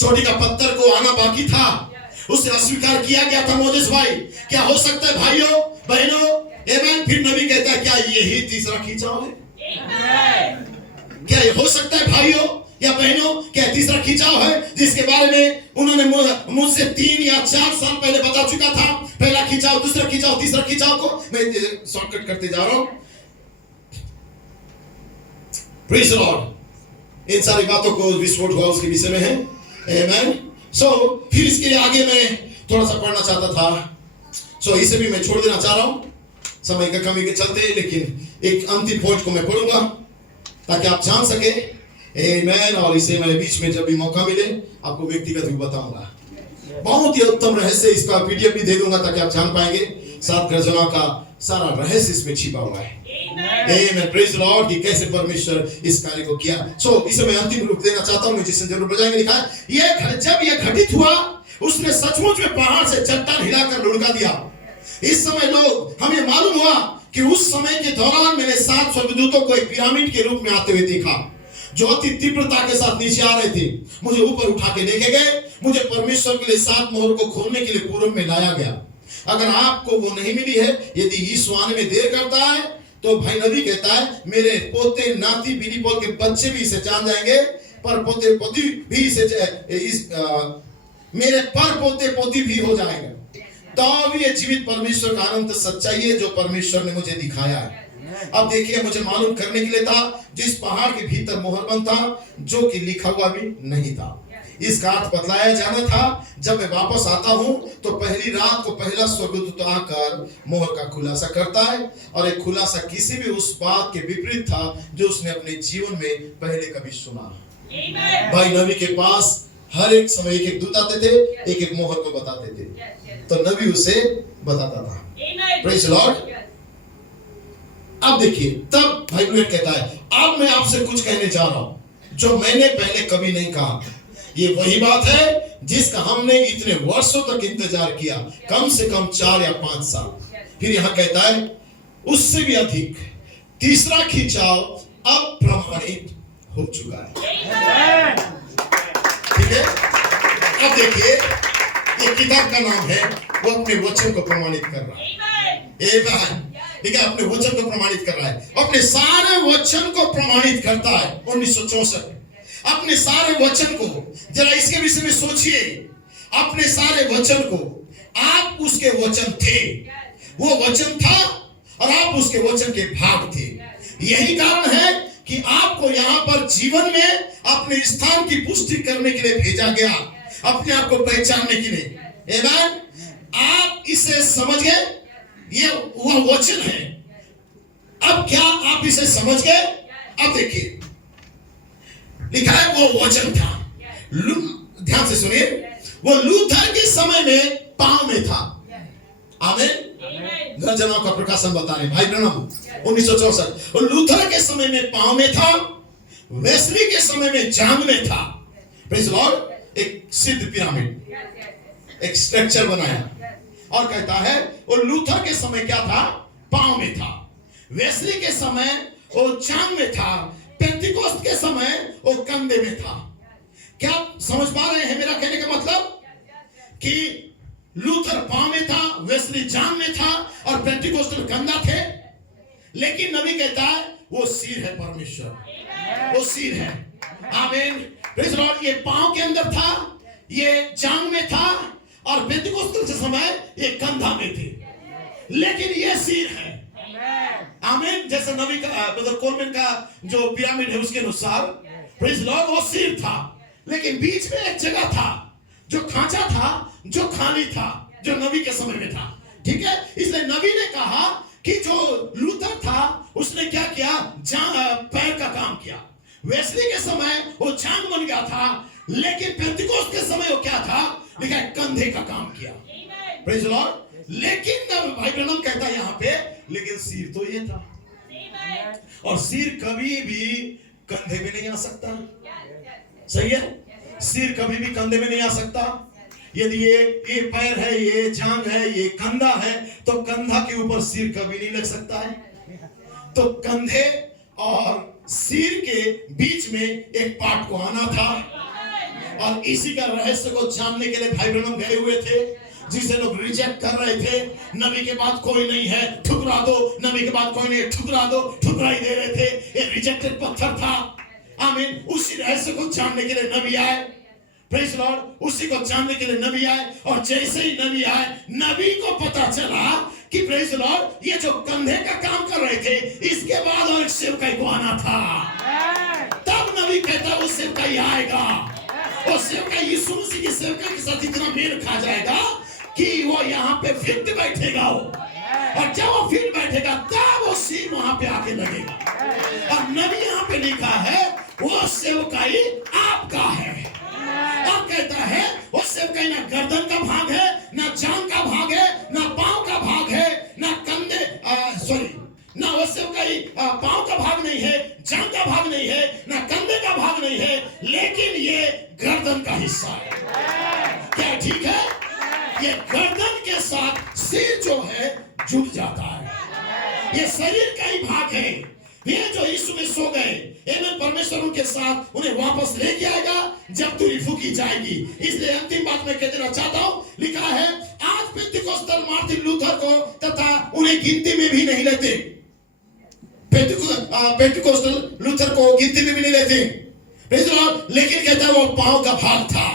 चोटी का पत्थर को आना बाकी था, उसे अस्वीकार किया गया था। मोजेस भाई, क्या हो सकता है भाइयों बहनों? आमीन। फिर नबी कहता है क्या यही तीसरा खिंचाव है? क्या ये हो सकता है भाइयों या बहनों? क्या तीसरा खिंचाव है जिसके बारे में उन्होंने मुझसे 3 या 4 साल पहले बता चुका था? पहला खिंचाव, दूसरा खिंचाव, तीसरा खिंचाव को मैं शॉर्टकट करते जा रहा हूं। Praise the Lord. इन सारी बातों को विस्फोट हुआ उसके विषय में है। आमीन। फिर इसके आगे मैं थोड़ा सा पढ़ना चाहता था, इसे भी मैं छोड़ देना चाह रहा हूं समय का कमी के चलते, लेकिन एक अंतिम पॉइंट को मैं पढ़ूंगा ताकि आप जान सके। आमीन। और इसे मैं बीच में जब भी मौका मिले आपको व्यक्तिगत भी बताऊंगा। बहुत ही उत्तम रहस्य, इसका पीडीएफ भी दे दूंगा ताकि आप जान पाएंगे 7 गर्जनों का सारा रहस्य इसमें छिपा हुआ है। आमीन। प्रेज़ द लॉर्ड कि कैसे परमेश्वर इस कार्य को किया। इसे मैं अंतिम रूप देना चाहता हूं, जिसे जरूर बजाएंगे। लिखा है जब यह घटित हुआ उसने सचमुच में पहाड़ से चट्टान हिलाकर लुढ़का दिया। इस समय लोग हमें मालूम हुआ कि उस समय के दौरान मैंने 7 स्वर्गदूतों को एक पिरामिड के रूप में आते हुए देखा जो अति तीव्रता के साथ नीचे आ रहे थे। मुझे ऊपर उठा के लेके गए, मुझे परमेश्वर के लिए 7 मोहर को खोलने के लिए पूरब में लाया गया। अगर आपको वो नहीं मिली है, यदि यीशु आने में देर करता है, तो भाई नबी कहता है मेरे पोते नाती बिलीपोल के बच्चे भी इसे जान जाएंगे, पर पोते पोती भी मेरे पर पोते पोती भी हो जाएंगे। तो अब ये जीवित परमेश्वर का अनंत सच्चाई है जो परमेश्वर ने मुझे दिखाया है। अब देखिए, मुझे मालूम करने के लिए था जिस पहाड़ के भीतर मोहरबंद था, जो कि लिखा हुआ भी नहीं था। इसका अर्थ बतलाया जाना था। जब मैं वापस आता हूं तो पहली रात को पहला स्वर्गदूत आकर मोहर का खुलासा करता है, और एक खुलासा किसी भी उस बात के विपरीत था जो उसने अपने जीवन में पहले कभी सुना। भाई नबी के पास हर एक समय एक दूत आते थे, एक मोहर को बताते थे, तो नबी उसे बताता था। Praise the Lord. अब देखिए, तब भाई ब्रूएट कहता है अब मैं आपसे कुछ कहने जा रहा हूं जो मैंने पहले कभी नहीं कहा। ये वही बात है जिसका हमने इतने वर्षों तक इंतजार किया, कम से कम 4 या 5 साल। फिर यहां कहता है उससे भी अधिक तीसरा खिंचाव अब प्रमाणित हो चुका है। ठीक है। अब देखिए, ये किताब का नाम है, वो अपने वचन को प्रमाणित कर रहा है। ठीक है, अपने वचन को प्रमाणित कर रहा है, अपने सारे वचन को प्रमाणित करता है। 1964 अपने सारे वचन को, जरा इसके विषय में सोचिए, अपने सारे वचन को, आप उसके वचन थे, वो वचन था और आप उसके वचन के भाग थे। यही कारण है कि आपको यहाँ पर जीवन में अपने स्थान की पुष्टि करने के लिए भेजा गया, अपने आप को पहचानने के लिए। आमीन। आप इसे समझ गए? ये वह वचन है। अब क्या आप इसे समझ गए? अब देखिए, लिखा है वो वचन था। ध्यान से सुनिए, वो लूथर के समय में पांव में था। आमीन। गर्जनों का प्रकाशन बता रहे भाई ब्रनम 1964। वो लूथर के समय में पांव में था, वेस्ली के समय में जांग में था। Praise the Lord. एक सिद्ध पिरामिड, एक स्ट्रक्चर बनाया, और कहता है वो लूथर के समय क्या था? पांव में था। वेस्ली के समय वो जांग में था। पेंटिकोस्ट के समय वो कंधे में था। क्या समझ पा रहे हैं मेरा कहने का मतलब? कि लूथर पांव में था, वेस्ली जांग में था, और पेंटिकोस्टल कंधा थे। लेकिन नबी कहता है वो सिर है परमेश्वर, वो सिर है। आमीन। Praise the Lord. ये पांव के अंदर था, ये जांग में था, और पेंटिकोस्टल के समय ये कंधा में थे, लेकिन ये सिर है। आमीन। जैसे नबी का ब्रदर कोलमैन का जो पिरामिड है उसके अनुसार, प्रेज़ द लॉर्ड, वो सिर था, लेकिन बीच में एक जगह था जो खांचा था, जो खाली था, जो नबी के समय में था। ठीक है। इसलिए नबी ने कहा कि जो लूथर था उसने क्या किया? पैर का काम किया। वेस्ली के समय वो जांग बन गया था, लेकिन पेंटिकोस्ट के समय वो क्या था? लिखा है कंधे का काम किया। Praise the Lord. लेकिन भाई ब्रनम कहता है यहाँ पे, लेकिन सिर तो ये था, और सिर कभी भी कंधे में नहीं आ सकता। सही है। सिर कभी भी कंधे में नहीं आ सकता। यदि ये पैर है, ये जांग है, ये कंधा है, तो कंधा के ऊपर सिर कभी नहीं लग सकता है। तो कंधे और सिर के बीच में एक पार्ट को आना था, और इसी का रहस्य को जानने के लिए भाई ब्रह्मम गए हुए थे, जिसे लोग रिजेक्ट कर रहे थे। नबी के बाद कोई नहीं है, ठुकरा दो, नबी के बाद कोई नहीं है, ठुकरा दो, ठुकरा ही दे रहे थे। ये रिजेक्टेड पत्थर था। आमीन। उसी रहस्य को जानने के लिए नबी आए। Praise Lord. उसी को जानने के लिए नबी आए, और जैसे ही नबी आए, नबी को पता चला कि प्रेज लॉर्ड ये जो कंधे का काम कर रहे थे, इसके बाद और एक सेवकाई को आना था। तब नबी कहता वो सेवकाई आएगा, और सेवकाई यीशु मसीह की सेवकाई के साथ इतना मेल खा जाएगा कि वो यहाँ पे फिट बैठेगा वो, और जब वो फिट बैठेगा तब वो सिर वहां पे आके लगेगा। और नबी यहाँ पे लिखा है वो सेवकाई आपका है। अब कहता है वो सेवकाई ना गर्दन का भाग है, ना जांग का भाग है, ना पांव का भाग है, ना कंधे ना वो सेवकाई पांव का भाग नहीं है, जांग का भाग नहीं है, ना कंधे का भाग नहीं है, लेकिन ये गर्दन का हिस्सा है। क्या ठीक है? ये गर्दन के साथ सिर जो है जुड़ जाता है। ये शरीर का ही भाग है। ये जो यीशु में सो गए, परमेश्वर उनके साथ उन्हें वापस लेके आएगा जब तुरी फूकी जाएगी। इसलिए अंतिम बात मैं कह देना चाहता हूं, लिखा है आज पेंटिकोस्टल मार्टिन लूथर को तथा उन्हें गिनती में भी नहीं लेते। पेंटिकोस्टल लूथर को गिनती में भी नहीं लेते, लेकिन कहता है वो पांव का भाग था।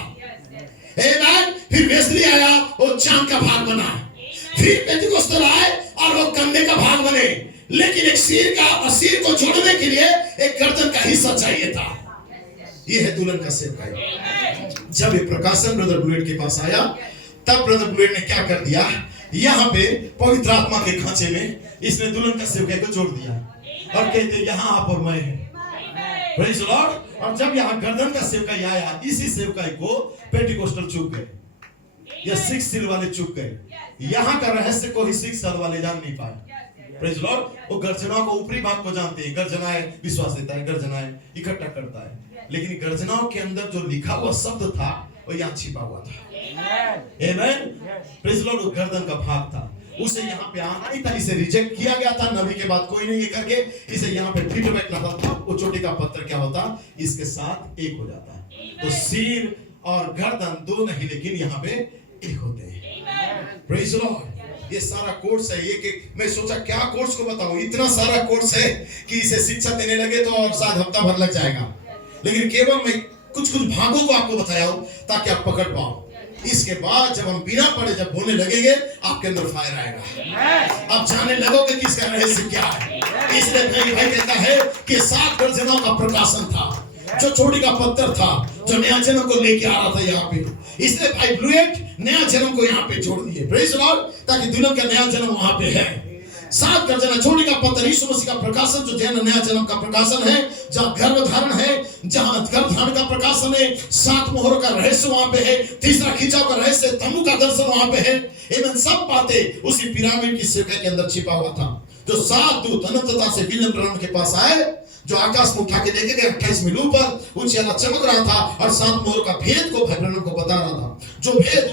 फिर वेस्ली आया, वो जांग का भाग बना। फिर पेंटिकोस्टल आए और वो कंधे का भाग बने, लेकिन एक सिर को जोड़ने के लिए एक गर्दन का हिस्सा चाहिए था। ये है दुल्हन का सेवकाई। जब ये प्रकाशन ब्रदर बुलेट के पास आया, तब ब्रदर बुलेट ने क्या कर दिया, यहाँ पे पवित्र आत्मा के खांचे में इसने दुल्हन का सेवकाई को जोड़ दिया और कहते यहाँ आप और मैं हैं। Praise the Lord. और जब यहाँ गर्दन का सेवकाई आया, इसी सेवकाई को पेंटिकोस्टल चूक गए, या 6 सील वाले चूक गए। यहाँ का रहस्य को ही 6 साल वाले जान नहीं पाए। Praise Lord. वो गर्जनाओं को ऊपरी भाग को जानते हैं, गर्जनाएं विश्वास देता है, गर्जनाएं इकट्ठा करता है, लेकिन गर्जनाओं के अंदर जो लिखा हुआ शब्द था वो यहाँ छिपा हुआ था। आमेन। Praise Lord. वो गर्दन का भाग था, उसे यहाँ पे आना ही था। इसे रिजेक्ट किया गया था, नबी के बाद कोई नहीं ये करके इसे यहाँ पे फिट बैठना था। वो चोटी का पत्थर क्या होता, इसके साथ एक हो जाता है। तो सिर और गर्दन दो नहीं, लेकिन यहाँ पे एक होते हैं। Praise Lord. ये सारा कोर्स है। ये मैं सोचा क्या कोर्स को बताऊं, इतना सारा कोर्स है कि इसे शिक्षा देने लगे तो और शायद हफ्ता भर लग जाएगा, लेकिन केवल मैं कुछ भागों को आपको बताया हूं ताकि आप पकड़ पाओ। इसके बाद जब हम बिना पढ़े जब बोलने लगेंगे, आपके अंदर फायर आएगा, आप जानने लगोगे कि इसका रहस्य क्या है। इसलिए भाई कहता है कि 7 गर्जनों का प्रकाशन था, जो चोटी का पत्थर था, जो नया जन्म को लेके आ रहा था यहाँ पे। इसलिए भाई ब्लूएट नया जन्म को यहाँ पे जोड़ दिए, प्रेज़ द लॉर्ड, ताकि दुल्हन का नया जन्म वहां पे है। 7 गर्जना, चोटी का पत्थर, यीशु मसीह का प्रकाशन, जो नया जन्म का प्रकाशन है, जहाँ गर्भधारण है, जहाँ गर्भधारण का प्रकाशन है, 7 मोहरों का रहस्य वहां पे है, तीसरा खिंचाव का रहस्य, तम्बू का दर्शन वहां पे है। एवं सब बातें उसी पिरामिड की सेवकाई के अंदर छिपा हुआ था। जो 7 दूत अनंतता से विलियम ब्रानम के पास आए, जो आकाश में उठा के लेके गए 28 मील ऊपर, ऊंची आला चमक रहा था और 7 मोहर का भेद को भाई ब्रानम को बता रहा था। जो भेद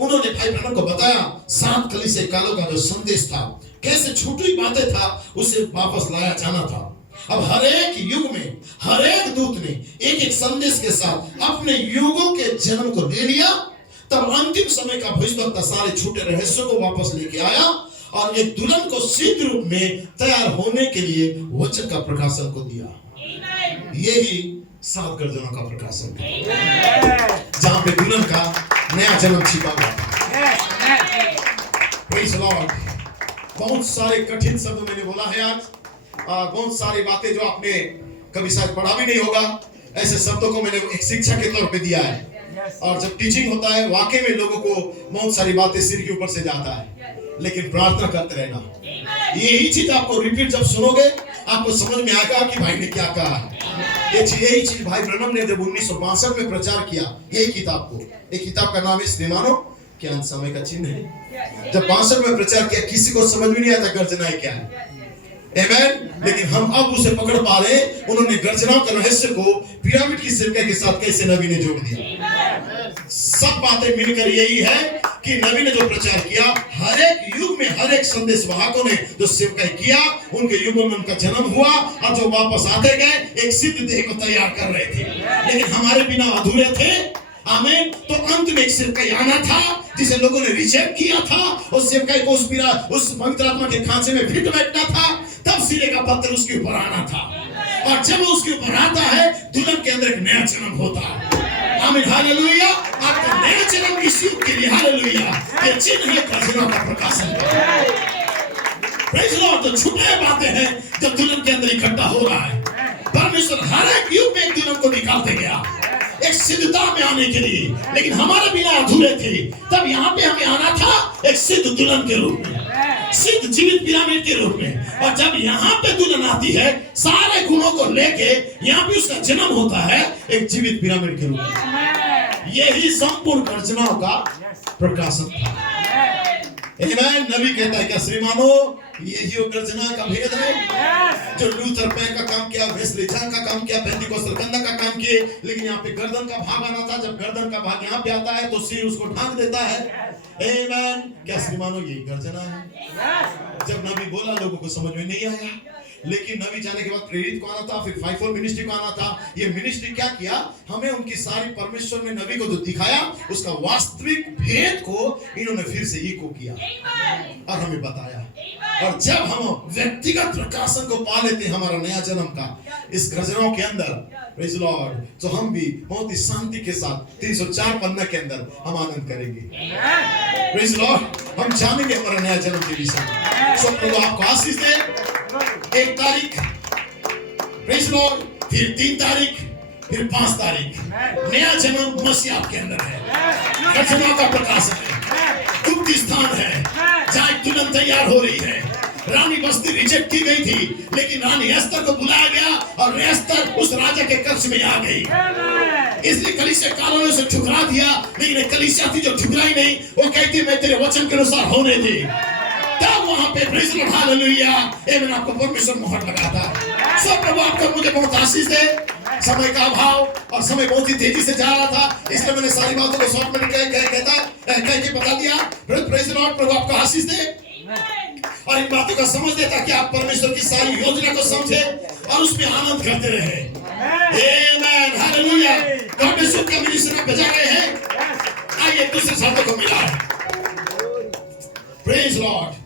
उन्होंने भाई ब्रानम को बताया, 7 कलीसिया कालों का जो संदेश था, कैसे छूटी बातें था, उसे वापस लाया जाना था। अब हर एक युग में हर एक दूत ने एक संदेश के साथ अपने युगों के जन्म को ले लिया। तब अंतिम समय का भविष्यवक्ता सारे छूटे रहस्यों को वापस लेके आया और एक दुल्हन को सिद्ध रूप में तैयार होने के लिए वचन का प्रकाशन को दिया। यही 7 गर्जनों का प्रकाशन है, जहां पे दुल्हन का नया जन्म छिपा हुआ था। Praise the Lord. बहुत सारे कठिन शब्द मैंने बोला है आज, बहुत सारी बातें जो आपने कभी शायद पढ़ा भी नहीं होगा, ऐसे शब्दों को मैंने एक शिक्षा के तौर पे दिया है। और जब टीचिंग होता है, वाकई में लोगों को बहुत सारी बातें सिर के ऊपर से जाता है, लेकिन प्रार्थना करते रहना। यही चीज आपको रिपीट जब सुनोगे, आपको समझ में आएगा कि भाई ने क्या कहा है। यही चीज भाई ब्रनम ने जब 1962 में प्रचार किया, यही किताब को, एक किताब का नाम है श्रीमानो के अंत समय का चिन्ह है। जब 62 में प्रचार किया, किसी को समझ में नहीं आता गर्जनाएं क्या है, आमेन। लेकिन हम अब उसे पकड़ पा रहे हैं। उन्होंने गर्जनाओं के रहस्य को पिरामिड की सिरका के साथ कैसे नबी ने जोड़ दिया। सब बातें मिलकर यही है कि नबी ने जो प्रचार किया, हर एक युग में हर एक संदेश वाहकों ने जो सेवकाई किया, उनके युगों में उनका जन्म हुआ और जो वापस आते गए एक सिद्ध देह को तैयार कर रहे थे। लेकिन हम बिना अधूरे थे। आमीन। तो अंत में एक सेवकाई आना था जिसे लोगों ने रिजेक्ट किया था। उस सेवकाई को उस पवित्र आत्मा के खांचे में फिट बैठना था। तब सिरे का पत्थर उसके ऊपर आना था, और जब वो उसके ऊपर आता है दुल्हन के अंदर एक नया जन्म होता है। आमीन, हालेलुया। आपका नया जन्म इस युग के लिए, हालेलुया, ये चिन्ह है गर्जना का प्रकाशन का। Praise Lord. तो छुपे बातें हैं जब दुल्हन के अंदर इकट्ठा हो रहा है। परमेश्वर हर एक युग में एक दुल्हन को निकालते गया एक सिद्धता में आने के लिए, लेकिन हमारे बिना अधूरे थे। तब यहाँ पे हमें आना था एक सिद्ध दुल्हन के रूप में, सिद्ध जीवित पिरामिड के रूप में। और जब यहाँ पे दुल्हन आती है सारे गुणों को लेके, यहाँ पे उसका जन्म होता है एक जीवित पिरामिड के रूप में। यही संपूर्ण गर्जनाओं का प्रकाशन था। नबी कहता है क्या श्रीमानो, यही वो गर्जना का भेद है जो लूथर पैर का काम किया, वेस्ली जंग का काम किया, पेंटिकोस्टल कंधा का काम किए। लेकिन यहाँ पे गर्दन का भाग आना था। जब गर्दन का भाग यहाँ पे आता है तो सिर उसको ढांक देता है। आमीन। क्या श्रीमानो, यही गर्जना है। जब नबी बोला लोगों को समझ में नहीं आया, लेकिन नबी जाने के बाद प्रेरित को आना था, फिर 5-4 मिनिस्ट्री को आना था। ये मिनिस्ट्री क्या किया, हमें उनकी सारी परमेश्वर ने नबी को जो दिखाया उसका वास्तविक भेद को इन्होंने फिर से इको किया और हमें बताया। और जब हम व्यक्तिगत प्रकाशन को पा लेते हैं हमारा नया जन्म का इस गर्जनाओं के अंदर, प्रेज़ लॉर्ड, तो हम भी बहुत ही शांति के साथ 304 पन्ना के अंदर हम आनंद करेंगे। Praise Lord. हम जानेंगे हमारा नया जन्म के विषय। सो प्रभु आपको आशीष दे। 1 तारीख, प्रेज़ लॉर्ड, फिर 3 तारीख, फिर 5 तारीख। नया जन्म मसीह आपके अंदर है। गर्जना का प्रकाशन है, गुप्त स्थान है जहाँ एक दुल्हन तैयार हो रही है। रानी बस्ती रिजेक्ट की गई थी, लेकिन रानी एस्तर को बुलाया गया और एस्तर उस राजा के कक्ष में आ गई। इसलिए कलीसिया कालों ने उसे ठुकरा दिया, लेकिन कलीसिया थी जो ठुकराई नहीं। वो कहती मैं तेरे वचन के अनुसार होने दी। तब वहां पे प्रेज़ लॉर्ड, हालेलुया, आमीन, आपको परमेश्वर मोहर लगाता। सब प्रभु आपका मुझे बहुत आशीष दे। समय का अभाव और समय बहुत ही तेजी से जा रहा था, इसलिए मैंने सारी बातों को शॉर्ट में कह के बता दिया। प्रेज़ लॉर्ड, प्रभु आपको आशीष दे और इन बातों का समझ देता कि आप परमेश्वर की सारी योजना को समझे और उसमें आनंद करते रहे। आमीन, हालेलुया। God bless you. का मिनिस्टर बजा रहे हैं, आइए दूसरे शब्दों को मिला। Praise Lord.